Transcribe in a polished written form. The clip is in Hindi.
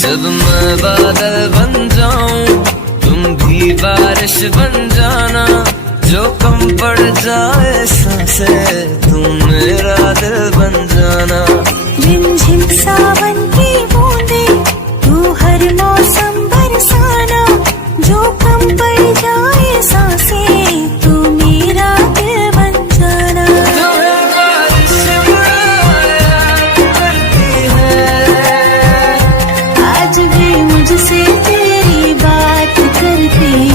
जब मैं बादल बन जाऊं तुम भी बारिश बन जाना, जो कम पड़ जाए सांसें तुम मेरा दिल बन जाना। रिमझिम सावन